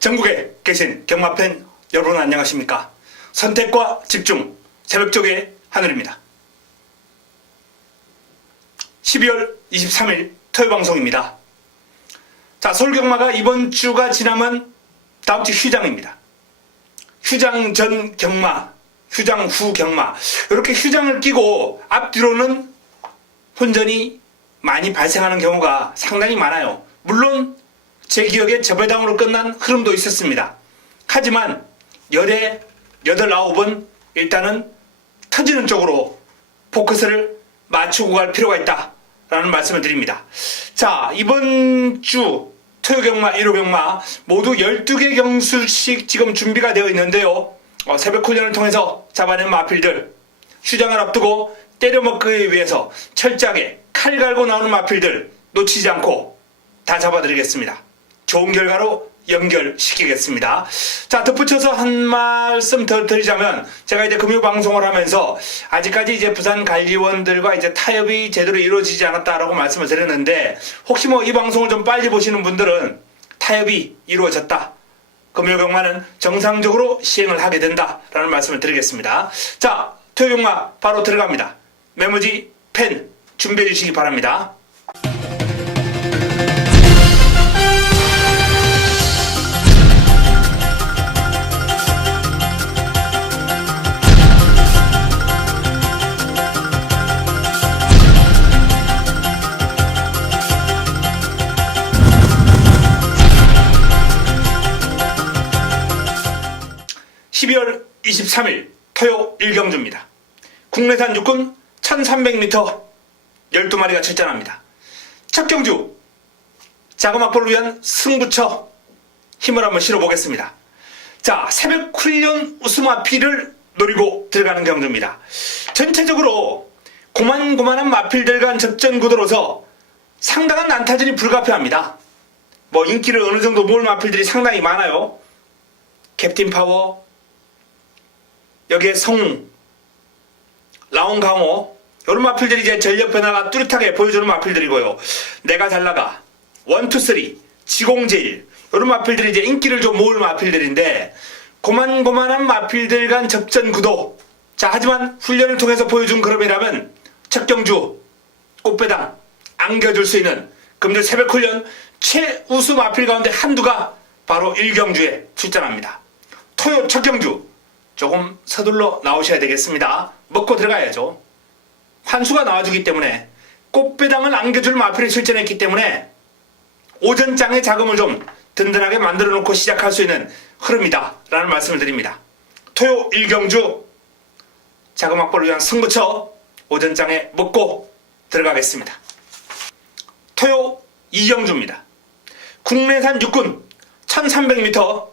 전국에 계신 경마팬 여러분 안녕하십니까? 선택과 집중 새벽쪽의 하늘입니다. 12월 23일 토요 방송입니다. 자, 서울경마가 이번 주가 지나면 다음 주 휴장입니다. 휴장 전 경마, 휴장 후 경마, 이렇게 휴장을 끼고 앞뒤로는 혼전이 많이 발생하는 경우가 상당히 많아요. 물론 제 기억에 저배당으로 끝난 흐름도 있었습니다. 하지만 열에 8, 9은 일단은 터지는 쪽으로 포커스를 맞추고 갈 필요가 있다라는 말씀을 드립니다. 자, 이번 주 토요경마, 일요경마 모두 12개 경수씩 지금 준비가 되어 있는데요. 새벽 훈련을 통해서 잡아낸 마필들, 휴장을 앞두고 때려먹기 위해서 철저하게 칼 갈고 나오는 마필들 놓치지 않고 다 잡아드리겠습니다. 좋은 결과로 연결시키겠습니다. 자, 덧붙여서 한 말씀 더 드리자면, 제가 이제 금요 방송을 하면서 아직까지 이제 부산 관리원들과 이제 타협이 제대로 이루어지지 않았다라고 말씀을 드렸는데, 혹시 뭐 이 방송을 좀 빨리 보시는 분들은 타협이 이루어졌다, 금요 경마는 정상적으로 시행을 하게 된다라는 말씀을 드리겠습니다. 자, 토요 경마 바로 들어갑니다. 메모지, 펜 준비해 주시기 바랍니다. (12월 23일) 토요 1경주입니다. 국내산 육군 1300m 12마리가 출전합니다. 첫 경주 자금확보를 위한 승부처 힘을 한번 실어보겠습니다. 자, 새벽 훈련 우수마필을 노리고 들어가는 경주입니다. 전체적으로 고만고만한 마필들 간 접전 구도로서 상당한 난타전이 불가피합니다. 뭐 인기를 어느 정도 모을 마필들이 상당히 많아요. 캡틴 파워, 여기에 성웅, 라온강호, 이런 마필들이 이제 전력 변화가 뚜렷하게 보여주는 마필들이고요. 내가 잘 나가, 1, 2, 3, 지공제일, 이런 마필들이 이제 인기를 좀 모을 마필들인데, 고만고만한 마필들 간 접전 구도. 자, 하지만 훈련을 통해서 보여준 그룹이라면 첫 경주 꽃배당 안겨줄 수 있는 금주 새벽 훈련 최우수 마필 가운데 한두가 바로 1경주에 출전합니다. 토요 첫 경주 조금 서둘러 나오셔야 되겠습니다. 먹고 들어가야죠. 환수가 나와주기 때문에, 꽃배당을 안겨줄 마필이 출전했기 때문에 오전장의 자금을 좀 든든하게 만들어 놓고 시작할 수 있는 흐름이다 라는 말씀을 드립니다. 토요 1경주 자금 확보를 위한 승부처 오전장에 먹고 들어가겠습니다. 토요 2경주입니다. 국내산 육군 1300m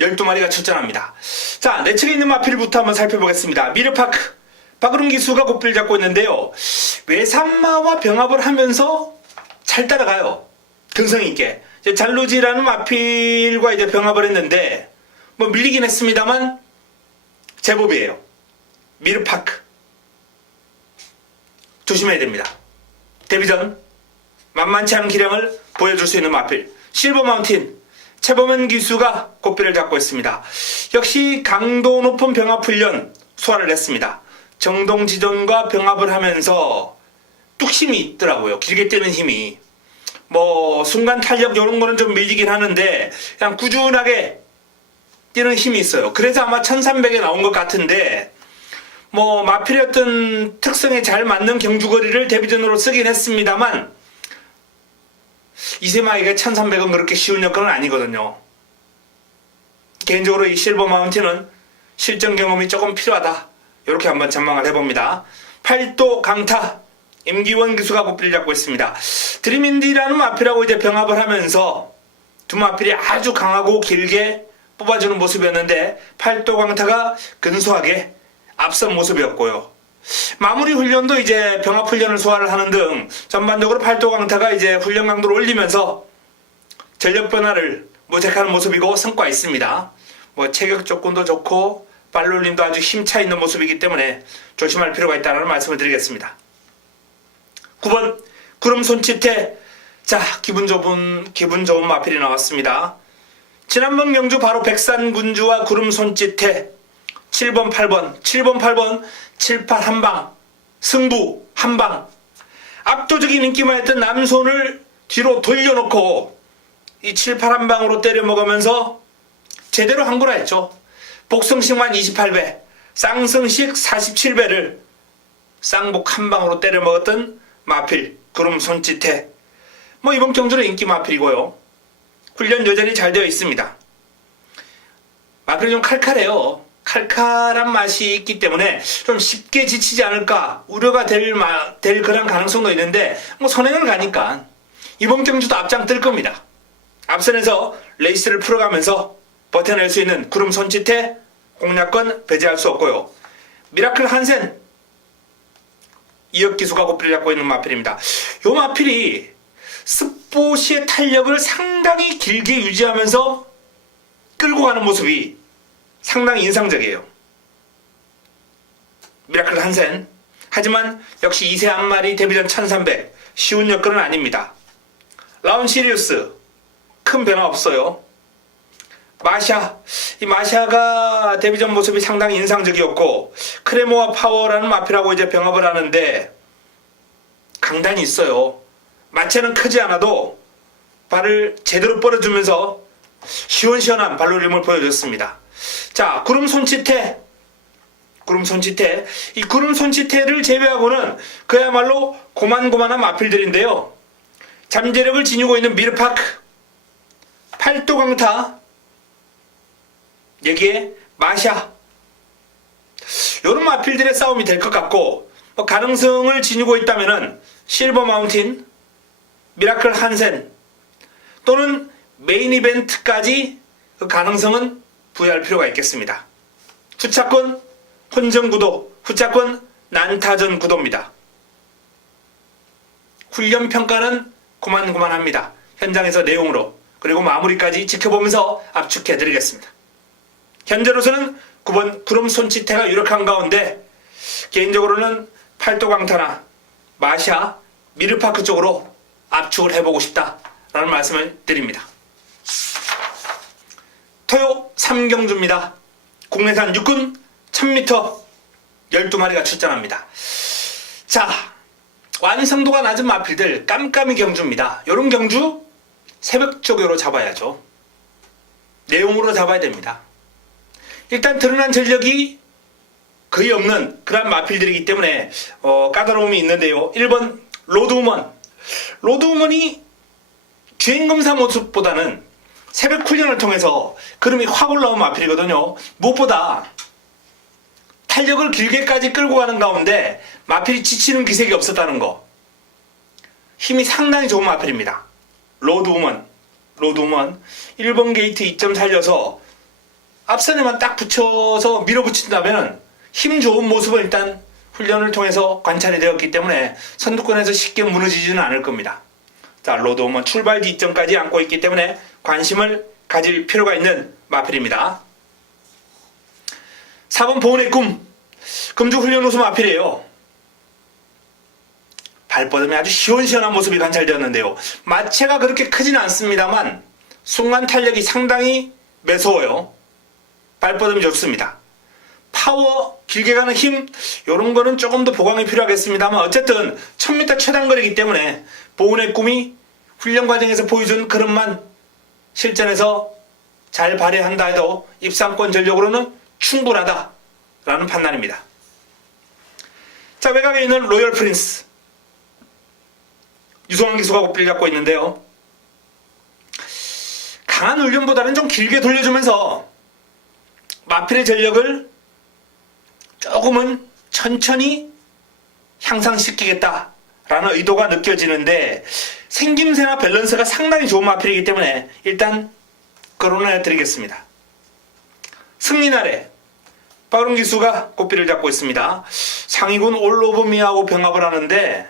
12마리가 출전합니다. 자, 내측에 있는 마필부터 한번 살펴보겠습니다. 미르파크 박으름 기수가 고삐를 잡고 있는데요. 외산마와 병합을 하면서 잘 따라가요. 근성 있게. 잘루지라는 마필과 이제 병합을 했는데, 뭐 밀리긴 했습니다만 제법이에요. 미르파크 조심해야 됩니다. 데뷔 전 만만치 않은 기량을 보여줄 수 있는 마필 실버 마운틴 최범현 기수가 고삐를 잡고 있습니다. 역시 강도 높은 병합 훈련 소화를 냈습니다. 정동지존과 병합을 하면서 뚝심이 있더라고요. 길게 뛰는 힘이. 뭐 순간 탄력 이런 거는 좀 밀리긴 하는데 그냥 꾸준하게 뛰는 힘이 있어요. 그래서 아마 1300에 나온 것 같은데, 뭐 마필의 어떤 특성에 잘 맞는 경주거리를 데뷔전으로 쓰긴 했습니다만 이세마에게 1300은 그렇게 쉬운 여건은 아니거든요. 개인적으로 이 실버 마운틴은 실전 경험이 조금 필요하다, 이렇게 한번 전망을 해봅니다. 팔도 강타 임기원 기수가 고삐를 잡고 있습니다. 드림인디라는 마필하고 이제 병합을 하면서 두 마필이 아주 강하고 길게 뽑아주는 모습이었는데, 팔도 강타가 근소하게 앞선 모습이었고요. 마무리 훈련도 이제 병합 훈련을 소화를 하는 등 전반적으로 팔도 강타가 이제 훈련 강도를 올리면서 전력 변화를 모색하는 모습이고 성과 있습니다. 뭐 체격 조건도 좋고 발놀림도 아주 힘차 있는 모습이기 때문에 조심할 필요가 있다는 말씀을 드리겠습니다. 9번 구름 손짓해. 자, 기분 좋은 마필이 나왔습니다. 지난번 경주 바로 백산군주와 구름 손짓해 7번, 8번, 7번, 8번, 7, 8 한방, 승부 한방, 압도적인 인기만 했던 남손을 뒤로 돌려놓고 이 7, 8 한방으로 때려 먹으면서 제대로 한구라 했죠. 복성식만 28배, 쌍성식 47배를 쌍복 한방으로 때려 먹었던 마필 구름 손짓해. 이번 경주는 인기 마필이고요. 훈련 여전히 잘 되어 있습니다. 마필이 좀 칼칼해요. 칼칼한 맛이 있기 때문에 좀 쉽게 지치지 않을까 우려가 될 그런 가능성도 있는데 선행을 가니까 이번 경주도 앞장 뜰 겁니다. 앞선에서 레이스를 풀어가면서 버텨낼 수 있는 구름 손짓해 공략권 배제할 수 없고요. 미라클 한센 이역기수가 고삐를 잡고 있는 마필입니다. 이 마필이 스포시의 탄력을 상당히 길게 유지하면서 끌고 가는 모습이 상당히 인상적이에요. 미라클 한센. 하지만 역시 2세 한 마리 데뷔전 1300 쉬운 여건은 아닙니다. 라운 시리우스 큰 변화 없어요. 마샤, 이 마샤가 데뷔전 모습이 상당히 인상적이었고 크레모와 파워라는 마필하고 이제 병합을 하는데 강단이 있어요. 마체는 크지 않아도 발을 제대로 뻗어주면서 시원시원한 발놀림을 보여줬습니다. 자, 구름 손짓해. 이 구름 손짓해를 제외하고는 그야말로 고만고만한 마필들인데요. 잠재력을 지니고 있는 미르파크, 팔도강타, 여기에 마샤, 이런 마필들의 싸움이 될 것 같고 가능성을 지니고 있다면은 실버 마운틴, 미라클 한센 또는 메인 이벤트까지 그 가능성은 부여할 필요가 있겠습니다. 후차권 혼전구도, 후차권 난타전 구도입니다. 훈련 평가는 고만고만합니다. 현장에서 내용으로 그리고 마무리까지 지켜보면서 압축해드리겠습니다. 현재로서는 9번 구름 손짓해가 유력한 가운데 개인적으로는 팔도강타나 마샤, 미르파크 쪽으로 압축을 해보고 싶다라는 말씀을 드립니다. 토요 3경주입니다. 국내산 육군 1000m 12마리가 출전합니다. 자, 완성도가 낮은 마필들 깜깜이 경주입니다. 이런 경주 새벽 쪽으로 잡아야죠. 내용으로 잡아야 됩니다. 일단 드러난 전력이 거의 없는 그런 마필들이기 때문에 까다로움이 있는데요. 1번 로드우먼. 로드우먼이 주행검사 모습보다는 새벽 훈련을 통해서 그름이 확 올라온 마필이거든요. 무엇보다 탄력을 길게까지 끌고 가는 가운데 마필이 지치는 기색이 없었다는 거. 힘이 상당히 좋은 마필입니다. 로드우먼 1번 게이트 2점 살려서 앞선에만 딱 붙여서 밀어붙인다면 힘 좋은 모습은 일단 훈련을 통해서 관찰이 되었기 때문에 선두권에서 쉽게 무너지지는 않을 겁니다. 자, 로드우먼 출발 지점까지 안고 있기 때문에 관심을 가질 필요가 있는 마필입니다. 4번 보은의 꿈. 금주 훈련 우수 마필이에요. 발뻗음이 아주 시원시원한 모습이 관찰되었는데요. 마체가 그렇게 크지는 않습니다만 순간 탄력이 상당히 매서워요. 발뻗음이 좋습니다. 파워, 길게 가는 힘, 이런 거는 조금 더 보강이 필요하겠습니다만 어쨌든 1000m 최단거리이기 때문에 보은의 꿈이 훈련 과정에서 보여준 그릇만 실전에서 잘 발휘한다 해도 입상권 전력으로는 충분하다라는 판단입니다. 자, 외곽에 있는 로열 프린스. 유성환 기수가 고삐를 잡고 있는데요. 강한 훈련보다는 좀 길게 돌려주면서 마필의 전력을 조금은 천천히 향상시키겠다라는 의도가 느껴지는데 생김새나 밸런스가 상당히 좋은 마필이기 때문에 일단 거론해 드리겠습니다. 승리날에 빠른 기수가 고삐를 잡고 있습니다. 상위군 올로브미하고 병합을 하는데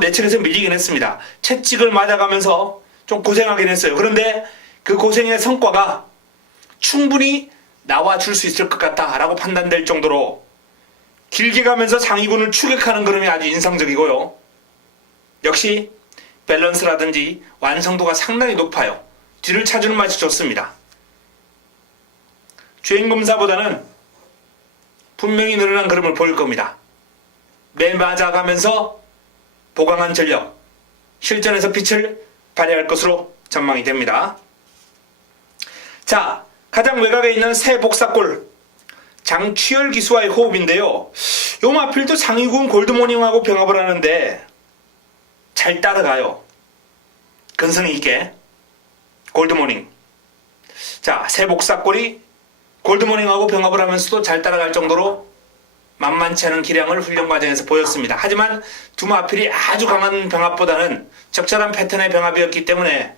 내측에서 밀리긴 했습니다. 채찍을 맞아가면서 좀 고생하긴 했어요. 그런데 그 고생의 성과가 충분히 나와줄 수 있을 것 같다라고 판단될 정도로 길게 가면서 상위군을 추격하는 그림이 아주 인상적이고요. 역시 밸런스라든지 완성도가 상당히 높아요. 뒤를 차주는 맛이 좋습니다. 주행검사보다는 분명히 늘어난 그림을 보일 겁니다. 매 맞아가면서 보강한 전력, 실전에서 빛을 발휘할 것으로 전망이 됩니다. 자, 가장 외곽에 있는 새 복사골 장취열 기수와의 호흡인데요. 요 마필도 상위군 골드모닝하고 병합을 하는데 잘 따라가요. 근성이 있게 골드모닝. 자, 새 복사골이 골드모닝하고 병합을 하면서도 잘 따라갈 정도로 만만치 않은 기량을 훈련 과정에서 보였습니다. 하지만 두 마필이 아주 강한 병합보다는 적절한 패턴의 병합이었기 때문에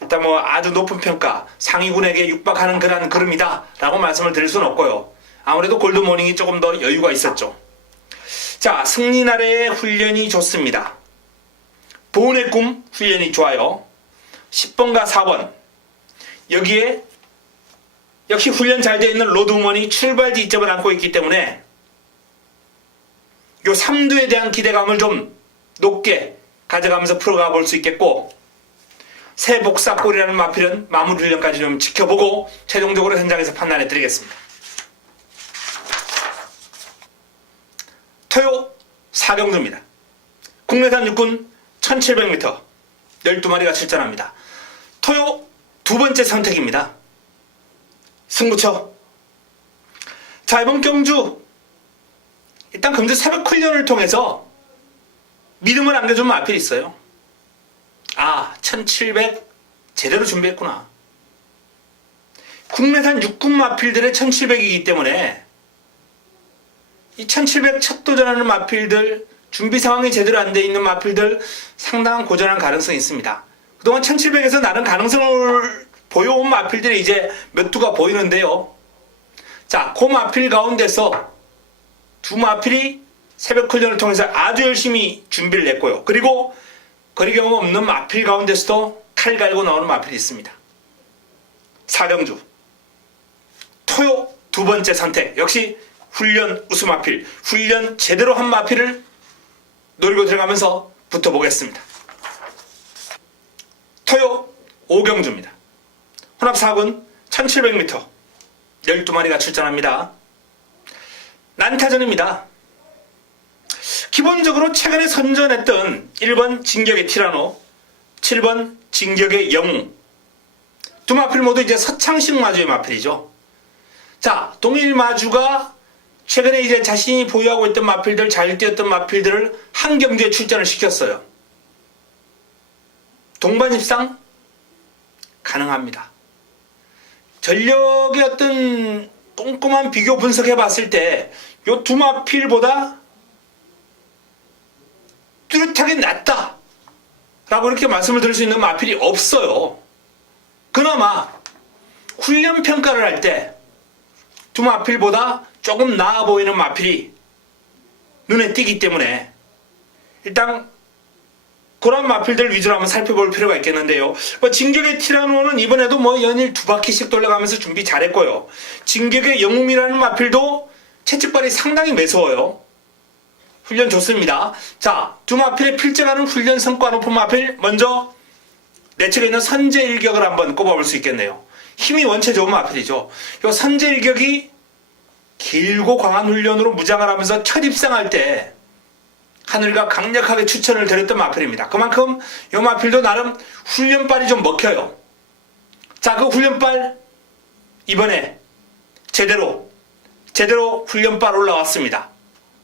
일단 뭐 아주 높은 평가, 상위군에게 육박하는 그런 그림이다 라고 말씀을 드릴 수는 없고요. 아무래도 골드모닝이 조금 더 여유가 있었죠. 자, 승리날의 훈련이 좋습니다. 보은의 꿈 훈련이 좋아요. 10번과 4번 여기에 역시 훈련 잘 되어 있는 로드우먼이 출발지 이점을 안고 있기 때문에 요 3두에 대한 기대감을 좀 높게 가져가면서 풀어가 볼 수 있겠고, 새 복사골이라는 마필은 마무리 훈련까지 좀 지켜보고 최종적으로 현장에서 판단해 드리겠습니다. 토요 4경주입니다. 국내산 육군 1700m 12마리가 출전합니다. 토요 두 번째 선택입니다. 승부처. 자, 이번 경주 일단 금주 새벽 훈련을 통해서 믿음을 안겨준 마필이 있어요. 아, 1700 제대로 준비했구나. 국내산 육군 마필들의 1700이기 때문에 이 1700 첫 도전하는 마필들, 준비 상황이 제대로 안 돼 있는 마필들 상당한 고전할 가능성이 있습니다. 그동안 1700에서 나름 가능성을 보여온 마필들이 이제 몇 두가 보이는데요. 자, 그 마필 가운데서 두 마필이 새벽 훈련을 통해서 아주 열심히 준비를 했고요. 그리고 거리 경험 없는 마필 가운데서도 칼 갈고 나오는 마필이 있습니다. 4경주 토요 두 번째 선택, 역시 훈련 우수 마필, 훈련 제대로 한 마필을 노리고 들어가면서 붙어보겠습니다. 토요 5경주입니다. 혼합 4군 1700m 12마리가 출전합니다. 난타전입니다. 기본적으로 최근에 선전했던 1번 진격의 티라노, 7번 진격의 영웅, 두 마필 모두 이제 서창식 마주의 마필이죠. 자, 동일 마주가 최근에 이제 자신이 보유하고 있던 마필들, 잘 뛰었던 마필들을 한 경주에 출전을 시켰어요. 동반입상 가능합니다. 전력의 어떤 꼼꼼한 비교 분석해 봤을 때 요 두 마필보다 뚜렷하게 낫다 라고 이렇게 말씀을 드릴 수 있는 마필이 없어요. 그나마 훈련 평가를 할 때 두 마필보다 조금 나아 보이는 마필이 눈에 띄기 때문에 일단 그런 마필들 위주로 한번 살펴볼 필요가 있겠는데요. 진격의 티라노는 이번에도 연일 두 바퀴씩 돌려가면서 준비 잘했고요. 진격의 영웅이라는 마필도 채찍발이 상당히 매서워요. 훈련 좋습니다. 자, 두 마필에 필적하는 훈련 성과 높은 마필, 먼저 내 측에 있는 선제일격을 한번 꼽아볼 수 있겠네요. 힘이 원체 좋은 마필이죠. 이 선제일격이 길고 강한 훈련으로 무장을 하면서 첫 입상할 때 하늘이가 강력하게 추천을 드렸던 마필입니다. 그만큼 이 마필도 나름 훈련빨이 좀 먹혀요. 자, 그 훈련빨 이번에 제대로 훈련빨 올라왔습니다.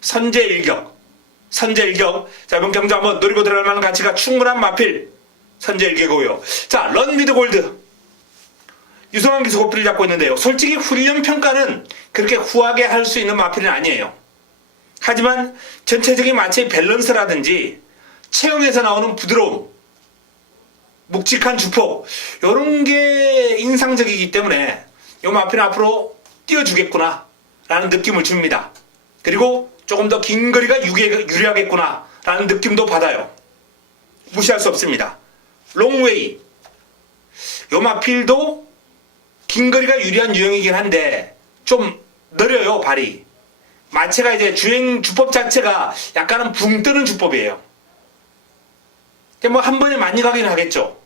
선제일격. 자, 이번 경주 한번 노리고 들어갈 만한 가치가 충분한 마필 선제일격이고요. 자, 런미드 골드 유성환 기수 고필을 잡고 있는데요. 솔직히 훈련 평가는 그렇게 후하게 할 수 있는 마필은 아니에요. 하지만 전체적인 마체의 밸런스라든지 체형에서 나오는 부드러움, 묵직한 주폭, 이런 게 인상적이기 때문에 이 마필은 앞으로 띄워주겠구나 라는 느낌을 줍니다. 그리고 조금 더 긴 거리가 유리하겠구나 라는 느낌도 받아요. 무시할 수 없습니다. 롱웨이, 이 마필도 긴 거리가 유리한 유형이긴 한데 좀 느려요, 발이. 마체가 이제 주법 자체가 약간은 붕 뜨는 주법이에요. 한 번에 많이 가긴 하겠죠.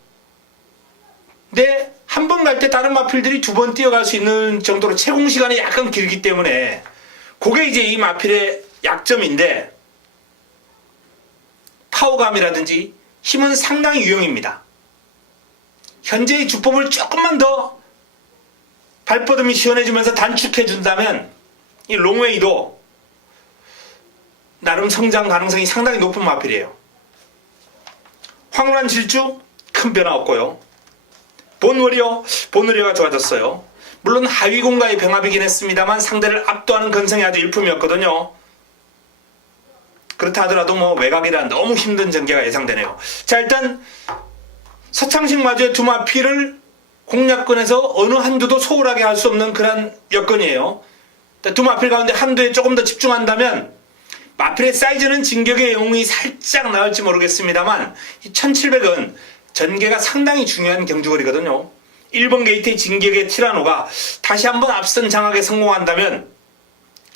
근데 한 번 갈 때 다른 마필들이 두 번 뛰어갈 수 있는 정도로 채공 시간이 약간 길기 때문에 그게 이제 이 마필의 약점인데 파워감이라든지 힘은 상당히 유용입니다. 현재의 주법을 조금만 더 발버둥이 시원해지면서 단축해준다면 이 롱웨이도 나름 성장 가능성이 상당히 높은 마필이에요. 황홀한 질주 큰 변화 없고요. 본워리어가 좋아졌어요. 물론 하위공과의 병합이긴 했습니다만 상대를 압도하는 근성이 아주 일품이었거든요. 그렇다 하더라도 뭐 외곽이라 너무 힘든 전개가 예상되네요. 자, 일단 서창식 마주의 두 마필을 공략권에서 어느 한두도 소홀하게 할 수 없는 그런 여건이에요. 두 마필 가운데 한두에 조금 더 집중한다면 마필의 사이즈는 진격의 영웅이 살짝 나올지 모르겠습니다만 1700은 전개가 상당히 중요한 경주거리거든요. 1번 게이트의 진격의 티라노가 다시 한번 앞선 장악에 성공한다면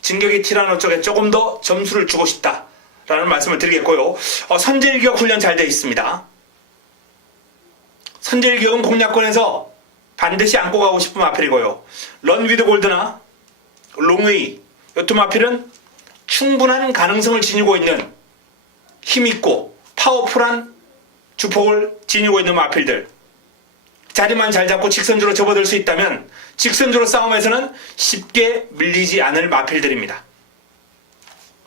진격의 티라노 쪽에 조금 더 점수를 주고 싶다라는 말씀을 드리겠고요. 선제일격 훈련 잘 되어 있습니다. 선제일격은 공략권에서 반드시 안고 가고 싶은 마필이고요. 런 위드 골드나 롱웨이 이 두 마필은 충분한 가능성을 지니고 있는 힘있고 파워풀한 주폭을 지니고 있는 마필들. 자리만 잘 잡고 직선주로 접어들 수 있다면 직선주로 싸움에서는 쉽게 밀리지 않을 마필들입니다.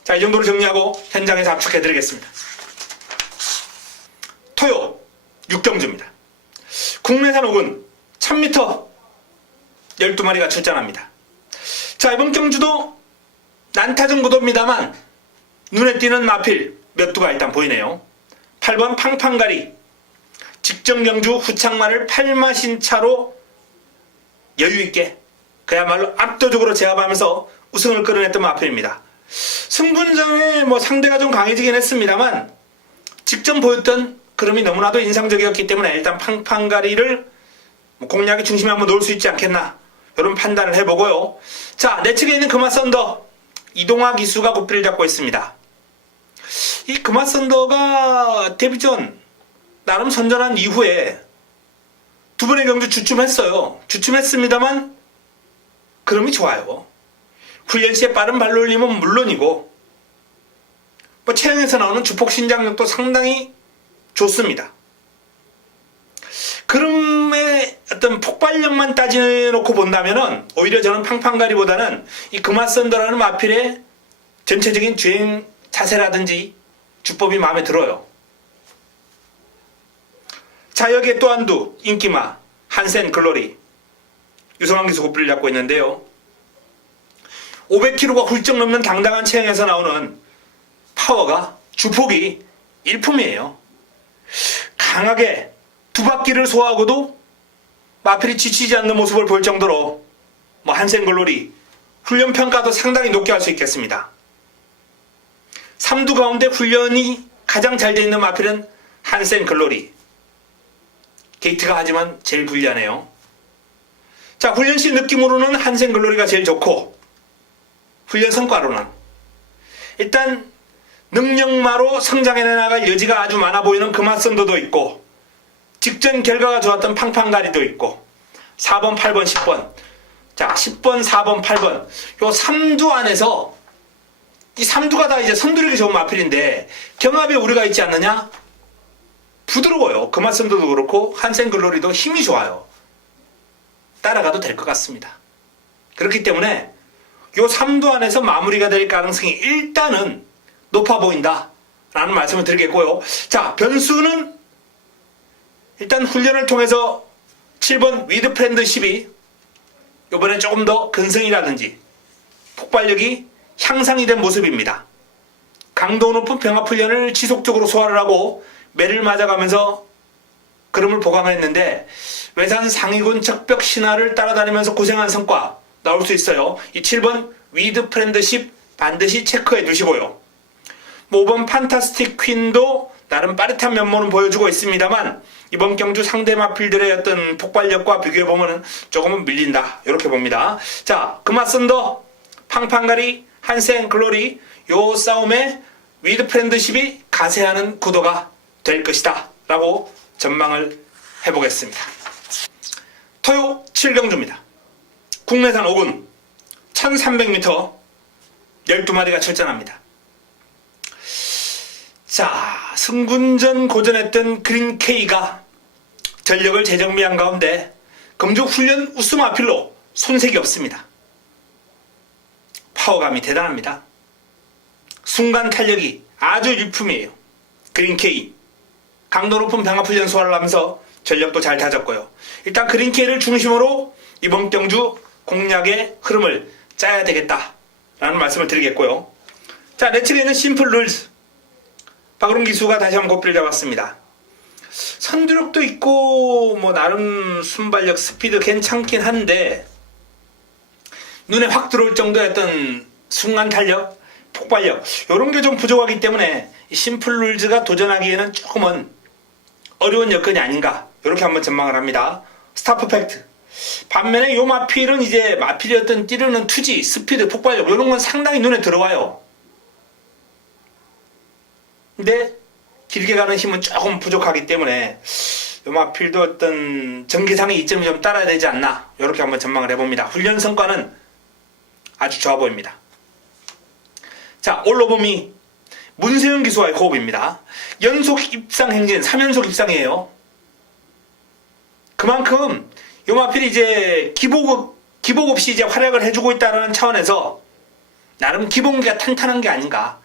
자, 이 정도로 정리하고 현장에서 압축해드리겠습니다. 토요 6경주입니다. 국내산 옥은 1000m 12마리가 출전합니다. 자, 이번 경주도 난타전 구도입니다만 눈에 띄는 마필 몇 두가 일단 보이네요. 8번 팡팡가리 직전 경주 후창마를 8마신 차로 여유있게 그야말로 압도적으로 제압하면서 우승을 끌어냈던 마필입니다. 승분전에 상대가 좀 강해지긴 했습니다만 직전 보였던 그림이 너무나도 인상적이었기 때문에 일단 팡팡가리를 공략의 중심에 한번 놓을 수 있지 않겠나 이런 판단을 해보고요. 자, 내측에 있는 금화썬더 이동화 기수가 고삐를 잡고 있습니다. 이 금화썬더가 데뷔전 나름 선전한 이후에 두 번의 경주 주춤했어요. 주춤했습니다만 그럼이 좋아요. 훈련 시에 빠른 발놀림은 물론이고 체형에서 나오는 주폭 신장력도 상당히 좋습니다. 그럼의 어떤 폭발력만 따져놓고 본다면은 오히려 저는 팡팡가리보다는 이 금화썬더라는 마필의 전체적인 주행 자세라든지 주법이 마음에 들어요. 자, 여기에 또 한두 인기마 한센 글로리 유성환 기수 고삐를 잡고 있는데요. 500kg가 훌쩍 넘는 당당한 체형에서 나오는 파워가 주폭이 일품이에요. 강하게 두 바퀴를 소화하고도 마필이 지치지 않는 모습을 볼 정도로 한센 글로리 훈련 평가도 상당히 높게 할 수 있겠습니다. 3두 가운데 훈련이 가장 잘 되어 있는 마필은 한센 글로리. 게이트가 하지만 제일 불리하네요. 자, 훈련 시 느낌으로는 한센 글로리가 제일 좋고 훈련 성과로는 일단 능력마로 성장해 나갈 여지가 아주 많아 보이는 금화썬더도 있고 직전 결과가 좋았던 팡팡가리도 있고 4번, 8번, 10번 자, 10번, 4번, 8번 요 3두 안에서 이 3두가 다 이제 선두력이 좋은 마필인데 경합에 우려가 있지 않느냐? 부드러워요. 금화썬더도 그렇고 한센 글로리도 힘이 좋아요. 따라가도 될 것 같습니다. 그렇기 때문에 요 3두 안에서 마무리가 될 가능성이 일단은 높아 보인다 라는 말씀을 드리겠고요. 자, 변수는 일단 훈련을 통해서 7번 위드프렌드 12 이번엔 조금 더 근성이라든지 폭발력이 향상이 된 모습입니다. 강도 높은 병합 훈련을 지속적으로 소화를 하고 매를 맞아가면서 그름을 보강했는데 외산 상위군 적벽 신화를 따라다니면서 고생한 성과 나올 수 있어요. 이 7번 위드프렌드 10 반드시 체크해 두시고요. 5번 판타스틱 퀸도 나름 빠릿한 면모는 보여주고 있습니다만 이번 경주 상대 마필들의 어떤 폭발력과 비교해보면 조금은 밀린다 이렇게 봅니다. 자, 금화썬더 팡팡가리 한센 글로리 요 싸움에 위드프렌드 10이 가세하는 구도가 될 것이다 라고 전망을 해보겠습니다. 토요 7경주입니다. 국내산 5군 1300m 12마리가 출전합니다. 자, 승군전 고전했던 그린K가 전력을 재정비한 가운데 금주 훈련 우승 마필로 손색이 없습니다. 파워감이 대단합니다. 순간 탄력이 아주 일품이에요. 그린K 강도 높은 병합훈련 소화를 하면서 전력도 잘 다졌고요. 일단 그린K를 중심으로 이번 경주 공략의 흐름을 짜야 되겠다라는 말씀을 드리겠고요. 자, 내측에 있는 심플 룰즈 박으름 기수가 다시 한번 고삐를 잡았습니다. 선두력도 있고 뭐 나름 순발력 스피드 괜찮긴 한데 눈에 확 들어올 정도의 어떤 순간 탄력, 폭발력 이런 게 좀 부족하기 때문에 심플 룰즈가 도전하기에는 조금은 어려운 여건이 아닌가 이렇게 한번 전망을 합니다. 스타 퍼펙트 반면에 요 마필은 이제 마필이 어떤 찌르는 투지, 스피드, 폭발력 이런 건 상당히 눈에 들어와요. 근데 길게 가는 힘은 조금 부족하기 때문에 요 마필도 어떤 전기상의 이점이 좀 따라야 되지 않나 이렇게 한번 전망을 해봅니다. 훈련 성과는 아주 좋아 보입니다. 자, 올로봄이 문세영 기수와의 호흡입니다. 연속 입상 행진 3연속 입상이에요. 그만큼 요 마필이 이제 기복 없이 이제 활약을 해주고 있다는 차원에서 나름 기본기가 탄탄한 게 아닌가.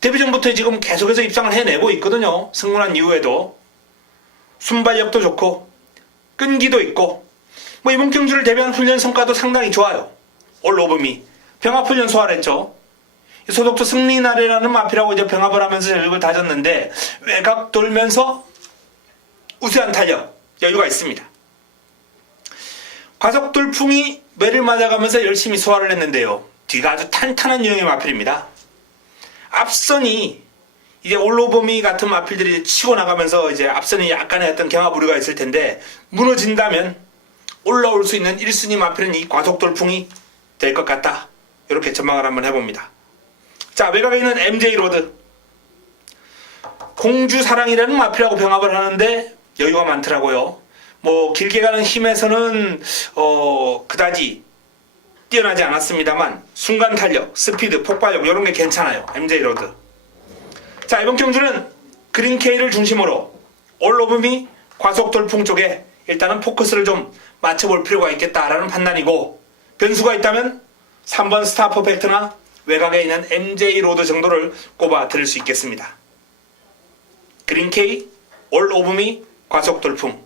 데뷔전부터 지금 계속해서 입상을 해내고 있거든요. 승문한 이후에도 순발력도 좋고 끈기도 있고 뭐 이번 경주를 대비한 훈련 성과도 상당히 좋아요. 올로봄이 병합훈련 소화를 했죠. 소독도 승리나래라는 마필하고 이제 병합을 하면서 전력을 다졌는데 외곽 돌면서 우수한 탄력 여유가 있습니다. 과속 돌풍이 매를 맞아가면서 열심히 소화를 했는데요. 뒤가 아주 탄탄한 유형의 마필입니다. 앞선이 이제 올로보미 같은 마필들이 치고 나가면서 이제 앞선이 약간의 어떤 경합 우려가 있을 텐데 무너진다면 올라올 수 있는 1순위 마필은 이 과속 돌풍이 될 것 같다. 이렇게 전망을 한번 해봅니다. 자, 외곽에 있는 MJ로드 공주사랑이라는 마필하고 병합을 하는데 여유가 많더라고요. 뭐 길게 가는 힘에서는 그다지 뛰어나지 않았습니다만 순간 탄력, 스피드, 폭발력 이런 게 괜찮아요. MJ로드. 자, 이번 경주는 그린K를 중심으로 올로브미 과속 돌풍 쪽에 일단은 포커스를 좀 맞춰볼 필요가 있겠다라는 판단이고 변수가 있다면 3번 스타 퍼펙트나 외곽에 있는 MJ로드 정도를 꼽아 드릴 수 있겠습니다. 그린K, 올오브미, 과속 돌풍.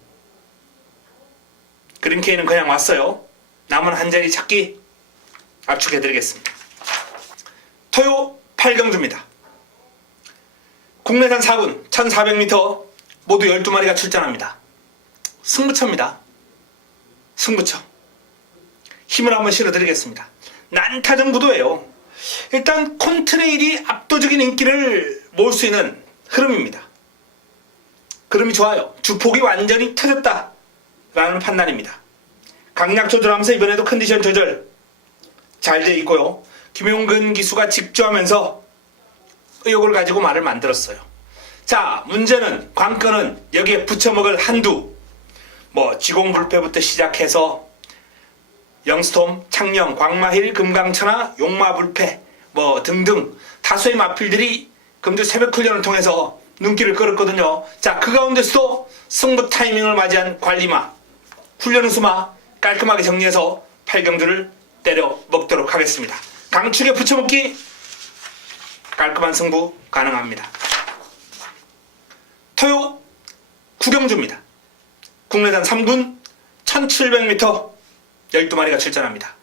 그린K는 그냥 왔어요. 남은 한 자리 찾기 압축해드리겠습니다. 토요 8경주입니다. 국내산 4군 1400m 모두 12마리가 출전합니다. 승부처입니다. 승부처. 힘을 한번 실어드리겠습니다. 난타전 구도예요. 일단 콘트레일이 압도적인 인기를 모을 수 있는 흐름입니다. 흐름이 좋아요. 주폭이 완전히 터졌다 라는 판단입니다. 강약 조절하면서 이번에도 컨디션 조절 잘 돼 있고요. 김용근 기수가 직조하면서 의욕을 가지고 말을 만들었어요. 자, 문제는 관건은 여기에 부쳐먹을 한두 뭐 지공불패부터 시작해서 영스톰, 창녕, 광마힐, 금강천하, 용마불패 뭐 등등 다수의 마필들이 금주 새벽 훈련을 통해서 눈길을 끌었거든요. 자, 그 가운데서도 승부 타이밍을 맞이한 관리마, 훈련 우수마 깔끔하게 정리해서 8경주를 때려 먹도록 하겠습니다. 강축에 붙여먹기 깔끔한 승부 가능합니다. 토요 9경주입니다. 국내산 3군 1700m 12마리가 출전합니다.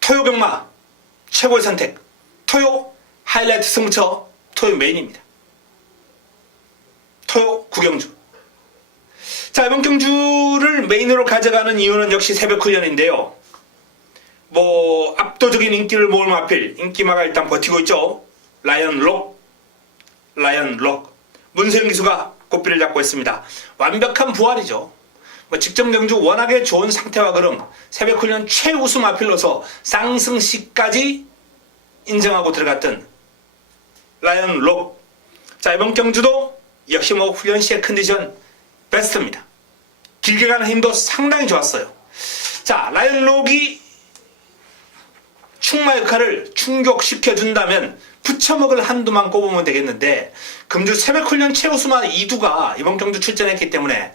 토요 경마 최고의 선택 토요 하이라이트 승부처 토요 메인입니다. 토요 9경주. 자, 이번 경주를 메인으로 가져가는 이유는 역시 새벽 훈련인데요. 뭐 압도적인 인기를 모을 마필 인기마가 일단 버티고 있죠. 라이언록 문세영 기수가 꽃비를 잡고 있습니다. 완벽한 부활이죠. 뭐 직전 경주 워낙에 좋은 상태와 그름 새벽 훈련 최우수 마필로서 쌍승시까지 인정하고 들어갔던 라이언록. 자, 이번 경주도 역시 뭐 훈련 시의 컨디션 베스트입니다. 길게 가는 힘도 상당히 좋았어요. 자, 라이언록이 충마 역할을 충족시켜준다면 부처먹을 한두만 꼽으면 되겠는데, 금주 새벽훈련 최우수마 이두가 이번 경주 출전했기 때문에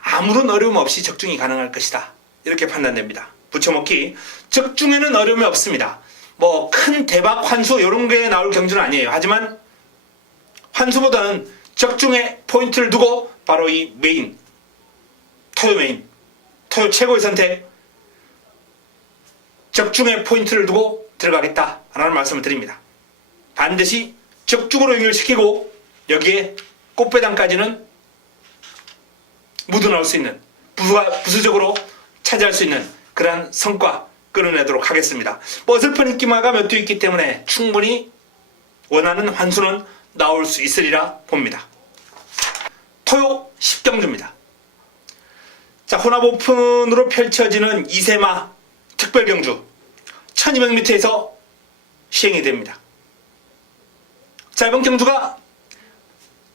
아무런 어려움 없이 적중이 가능할 것이다, 이렇게 판단됩니다. 부처먹기 적중에는 어려움이 없습니다. 뭐 큰 대박 환수 이런 게 나올 경주는 아니에요. 하지만 환수보다는 적중에 포인트를 두고 바로 이 메인, 토요 최고의 선택, 적중에 포인트를 두고 들어가겠다라는 말씀을 드립니다. 반드시 적중으로 연결시키고 여기에 꽃배당까지는 묻어나올 수 있는, 부수적으로 차지할 수 있는 그러한 성과 끌어내도록 하겠습니다. 뭐 어설픈 인기마가 몇 두 있기 때문에 충분히 원하는 환수는 나올 수 있으리라 봅니다. 토요 10경주입니다. 자, 혼합 오픈으로 펼쳐지는 이세마 특별경주 1200m에서 시행이 됩니다. 자, 이번 경주가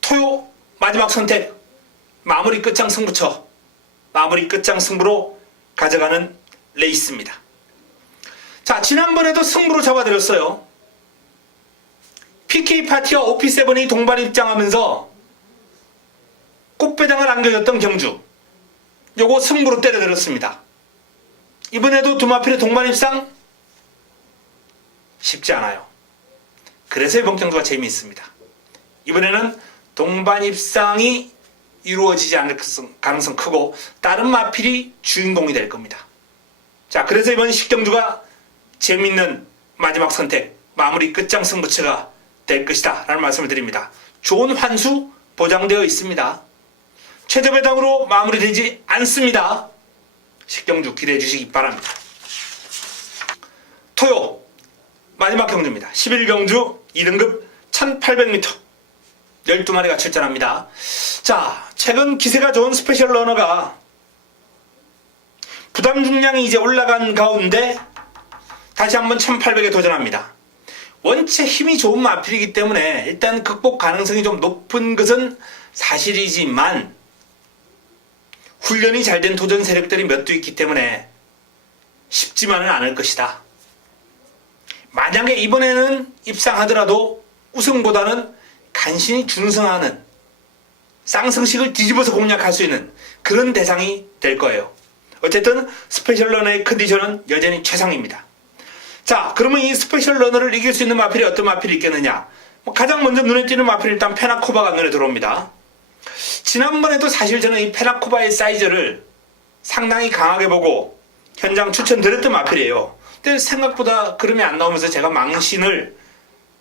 토요 마지막 선택, 마무리 끝장 승부처, 마무리 끝장 승부로 가져가는 레이스입니다. 자, 지난번에도 승부로 잡아드렸어요. PK파티와 OP7이 동반 입장하면서 꽃배당을 안겨줬던 경주, 요거 승부로 때려들었습니다. 이번에도 두 마필의 동반 입상 쉽지 않아요. 그래서 이번 경주가 재미있습니다. 이번에는 동반 입상이 이루어지지 않을 가능성 크고 다른 마필이 주인공이 될 겁니다. 자, 그래서 이번 10경주가 재미있는 마지막 선택, 마무리 끝장 승부처가 될 것이다 라는 말씀을 드립니다. 좋은 환수 보장되어 있습니다. 최저배당으로 마무리되지 않습니다. 10경주 기대해 주시기 바랍니다. 토요 마지막 경주입니다. 11경주 2등급 1800m 12마리가 출전합니다. 자, 최근 기세가 좋은 스페셜 러너가 부담 중량이 이제 올라간 가운데 다시 한번 1800에 도전합니다. 원체 힘이 좋은 마필이기 때문에 일단 극복 가능성이 좀 높은 것은 사실이지만 훈련이 잘 된 도전 세력들이 몇 두 있기 때문에 쉽지만은 않을 것이다. 만약에 이번에는 입상하더라도 우승보다는 간신히 준승하는, 쌍승식을 뒤집어서 공략할 수 있는 그런 대상이 될 거예요. 어쨌든 스페셜 러너의 컨디션은 여전히 최상입니다. 자, 그러면 이 스페셜 러너를 이길 수 있는 마필이 어떤 마필이 있겠느냐? 가장 먼저 눈에 띄는 마필이 일단 페나코바가 눈에 들어옵니다. 지난번에도 사실 저는 이 페나코바의 사이즈를 상당히 강하게 보고 현장 추천드렸던 마필이에요. 근데 생각보다 그름이 안 나오면서 제가 망신을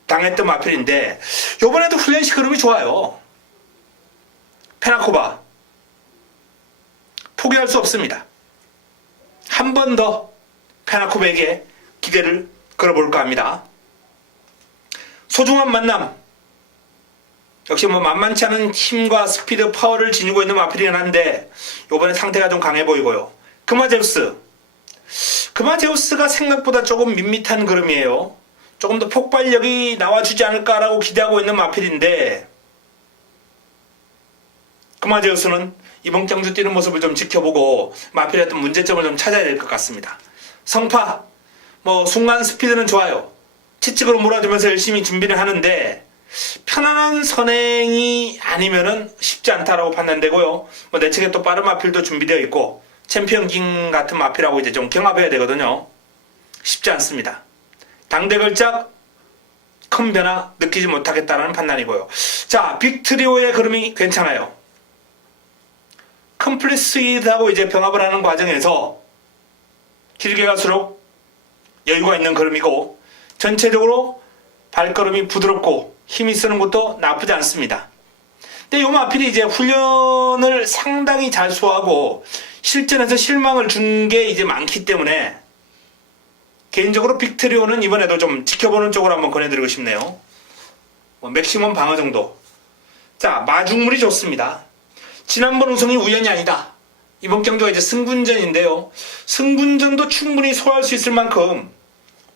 당했던 마필인데 이번에도 훈련식 흐름이 좋아요. 페나코바 포기할 수 없습니다. 한 번 더 페나코바에게 기대를 걸어볼까 합니다. 소중한 만남, 역시 뭐 만만치 않은 힘과 스피드, 파워를 지니고 있는 마필이긴 한데 이번에 상태가 좀 강해 보이고요. 금화제우스가 생각보다 조금 밋밋한 그림이에요. 조금 더 폭발력이 나와주지 않을까라고 기대하고 있는 마필인데 금화제우스는 이번 경주 뛰는 모습을 좀 지켜보고 마필의 어떤 문제점을 좀 찾아야 될 것 같습니다. 성파, 뭐 순간 스피드는 좋아요. 채찍으로 몰아주면서 열심히 준비를 하는데 편안한 선행이 아니면은 쉽지 않다라고 판단되고요. 뭐 내 측에 또 빠른 마필도 준비되어 있고 챔피언 킹 같은 마필하고 이제 좀 경합해야 되거든요. 쉽지 않습니다. 당대 걸작 큰 변화 느끼지 못하겠다는 판단이고요. 자, 빅트리오의 그림이 괜찮아요. 컴플릿 스윗하고 이제 병합을 하는 과정에서 길게 갈수록 여유가 있는 걸음이고 전체적으로 발걸음이 부드럽고 힘이 쓰는 것도 나쁘지 않습니다. 근데 요 마필이 이제 훈련을 상당히 잘 소화하고 실전에서 실망을 준 게 이제 많기 때문에 개인적으로 빅트리오는 이번에도 좀 지켜보는 쪽으로 한번 권해드리고 싶네요. 뭐 맥시멈 방어 정도. 자, 마중물이 좋습니다. 지난번 우승이 우연이 아니다. 이번 경주가 이제 승군전인데요. 승군전도 충분히 소화할 수 있을 만큼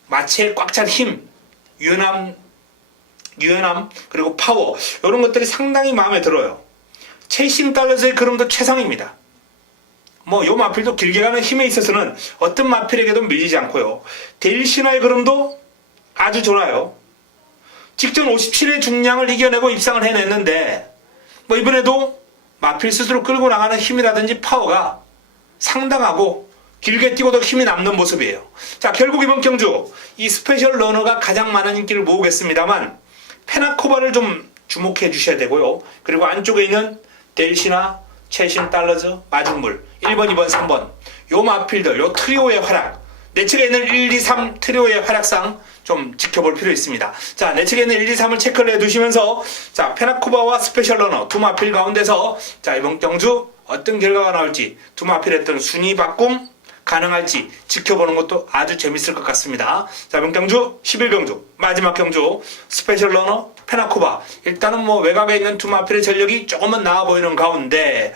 마체에 꽉 찬 힘, 유연함 그리고 파워 이런 것들이 상당히 마음에 들어요. 체이싱 달러즈의 그림도 최상입니다. 요 마필도 길게 가는 힘에 있어서는 어떤 마필에게도 밀리지 않고요. 데일시나의 걸음도 아주 좋아요. 직전 57의 중량을 이겨내고 입상을 해냈는데 이번에도 마필 스스로 끌고 나가는 힘이라든지 파워가 상당하고 길게 뛰고도 힘이 남는 모습이에요. 자, 결국 이번 경주 이 스페셜 러너가 가장 많은 인기를 모으겠습니다만 페나코바를 좀 주목해 주셔야 되고요. 그리고 안쪽에 있는 델시나, 최신 달러즈, 마중물 1번, 2번, 3번 요 마필들, 요 트리오의 활약, 내 측에 있는 1, 2, 3 트리오의 활약상 좀 지켜볼 필요 있습니다. 자, 내 측에 있는 1, 2, 3을 체크를 해두시면서 자, 페나코바와 스페셜 러너 두 마필 가운데서 자, 이번 경주 어떤 결과가 나올지 두 마필 했던 순위 바꿈 가능할지 지켜보는 것도 아주 재밌을 것 같습니다. 자, 이번 경주 11경주 마지막 경주 스페셜 러너 페나코바 일단은 외곽에 있는 두 마필의 전력이 조금은 나아 보이는 가운데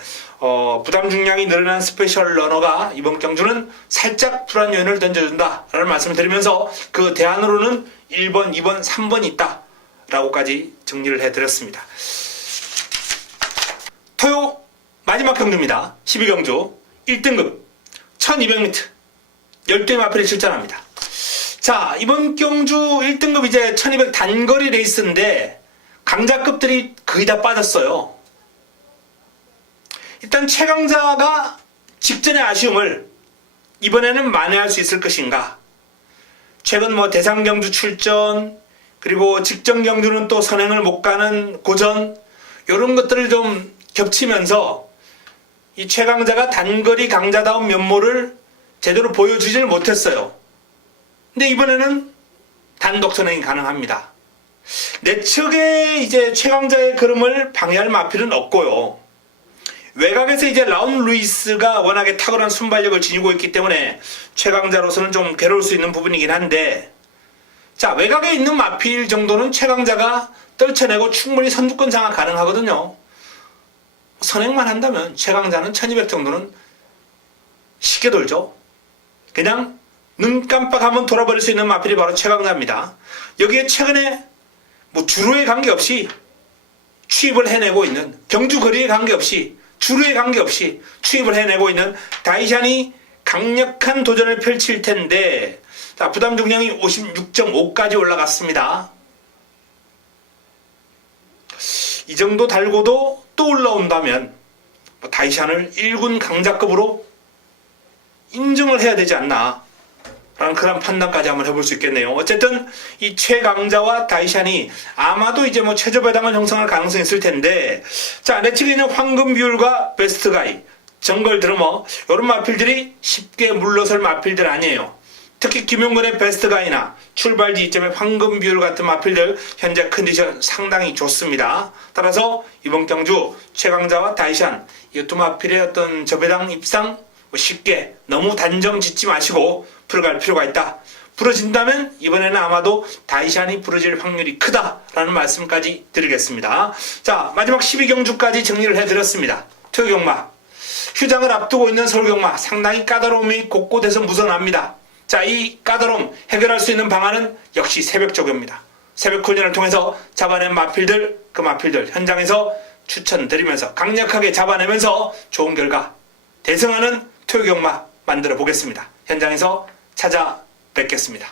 부담 중량이 늘어난 스페셜 러너가 이번 경주는 살짝 불안 요인을 던져준다 라는 말씀을 드리면서 그 대안으로는 1번, 2번, 3번이 있다 라고까지 정리를 해드렸습니다. 토요 마지막 경주입니다. 12경주 1등급 1200m 10개 마필이 출전합니다. 자, 이번 경주 1등급 이제 1200 단거리 레이스인데 강자급들이 거의 다 빠졌어요. 일단 최강자가 직전의 아쉬움을 이번에는 만회할 수 있을 것인가. 최근 대상 경주 출전 그리고 직전 경주는 또 선행을 못 가는 고전 이런 것들을 좀 겹치면서 이 최강자가 단거리 강자다운 면모를 제대로 보여주질 못했어요. 근데 이번에는 단독 선행이 가능합니다. 내측에 이제 최강자의 걸음을 방해할 마필은 없고요. 외곽에서 이제 라운 루이스가 워낙에 탁월한 순발력을 지니고 있기 때문에 최강자로서는 좀 괴로울 수 있는 부분이긴 한데 자, 외곽에 있는 마필 정도는 최강자가 떨쳐내고 충분히 선두권 장악 가능하거든요. 선행만 한다면 최강자는 1200 정도는 쉽게 돌죠. 그냥 눈 깜빡하면 돌아버릴 수 있는 마필이 바로 최강자입니다. 여기에 최근에 주루에 관계없이 추입을 해내고 있는 경주 거리에 관계없이 주루에 관계없이 추입을 해내고 있는 다이샨이 강력한 도전을 펼칠 텐데 자, 부담 중량이 56.5까지 올라갔습니다. 이 정도 달고도 또 올라온다면 다이샨을 1군 강자급으로 인정을 해야 되지 않나 라는 그런 판단까지 한번 해볼 수 있겠네요. 어쨌든 이 최강자와 다이샨이 아마도 이제 최저 배당을 형성할 가능성이 있을 텐데 자, 내 측에 있는 황금 비율과 베스트 가이, 정글 드러머 이런 마필들이 쉽게 물러설 마필들 아니에요. 특히 김용근의 베스트 가이나 출발 지점의 황금 비율 같은 마필들 현재 컨디션 상당히 좋습니다. 따라서 이번 경주 최강자와 다이샨 이 두 마필의 어떤 저배당 입상 쉽게 너무 단정 짓지 마시고 풀어갈 필요가 있다. 부러진다면 이번에는 아마도 다이샨이 부러질 확률이 크다라는 말씀까지 드리겠습니다. 자, 마지막 12경주까지 정리를 해드렸습니다. 토요경마 휴장을 앞두고 있는 서울경마 상당히 까다로움이 곳곳에서 묻어납니다. 자, 이 까다로움 해결할 수 있는 방안은 역시 새벽 조교입니다. 새벽 훈련을 통해서 잡아낸 마필들, 그 마필들 현장에서 추천드리면서 강력하게 잡아내면서 좋은 결과 대승하는 토요경마 만들어 보겠습니다. 현장에서 찾아뵙겠습니다.